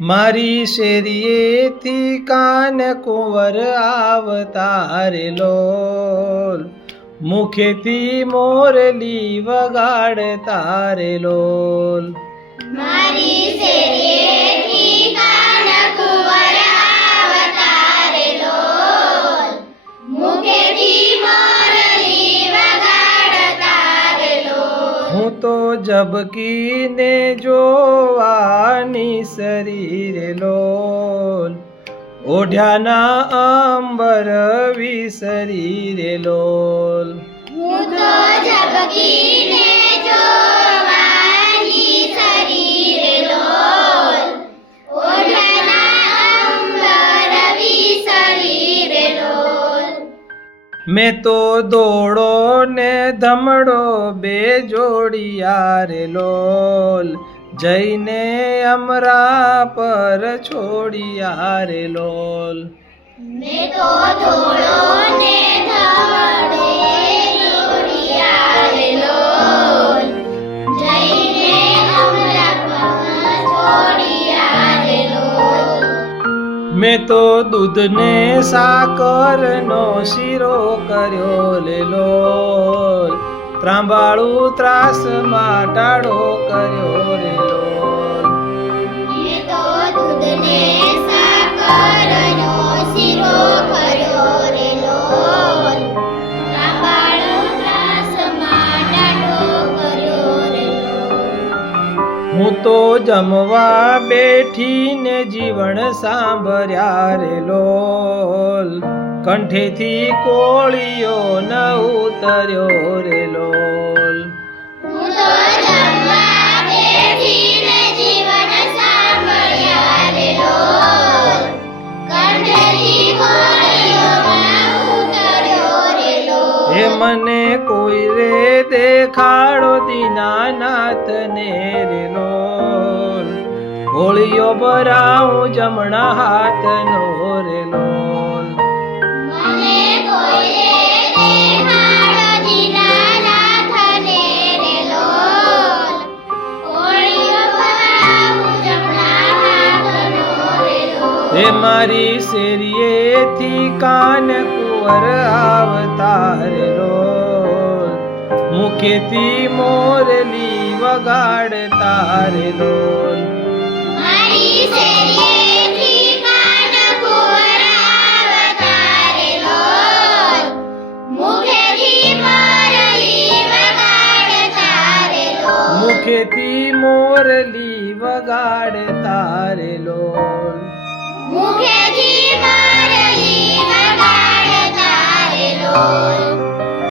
મારી શેરીએથી કાન કુંવર આવતા રે લોલ, મુખેથી મોરલી વગાડતા રે લોલ. મારી શેરીએથી કાન કુંવર આવતા રે લોલ, મુખેથી મોરલી વગાડતા રે લોલ. હું તો ઝબકીને જોવાની શરીર લોલ, ઓઢ્યાના અંબર વિસરી રે લોલ. હું તો ઝબકીને જોવાની શરીર લોલ, ઓઢાના અંબર વિસરી રે લોલ. મેં તો દોડો ને ધમડો બે જોડિયા રે લોલ, જઈને અમરા પર છોડિયા રે લોલ. મેં તો ધોળો ને ધવડે જોડિયા રે લોલ, જઈને અમરા પર છોડિયા રે લોલ. મેં તો દૂધને સાકરનો શીરો કર્યો લે લોલ, ત્રાંબાળું ત્રાસમાં ટાળો કર્યો રે લોલ. મેં તો દૂધને સાકરનો શીરો કર્યો રે લોલ, ત્રાંબાળો ત્રાસમાં ટાઢો કર્યો રે લોલ. હું તો જમવા બેઠીને જીવન સાંભળ્યા રે લોલ, કંઠેથી કોળિયો ન ઉતર્યો રે લોલ. હું તો જમવા બેઠીને જીવન સાંભળ્યા રે લોલ, કંઠેથી કોળિયો ન ઉતર્યો રે લોલ. હે મને કોઈ રે દેખાડો દીનાનાથને રે લોલ, હોળીઓ ભરાવું જમણા હાથનો રે લોલ. મને કોઈ રે દેખાડો દીનાનાથને રે લોલ, હોળીઓ ભરાવું જમણા હાથનો રે લોલ. હે મારી શેરીએથી કાન કુંવર આવતા રે લોલ, મુખેથી મોરલી વગાડતા રે લોલ. મારી શેરીએથી કાન કુંવર આવતા રે લોલ, મુખેથી મોરલી વગાડતા રે લોલ. મુખેથી મોરલી વગાડતા રે લોલ.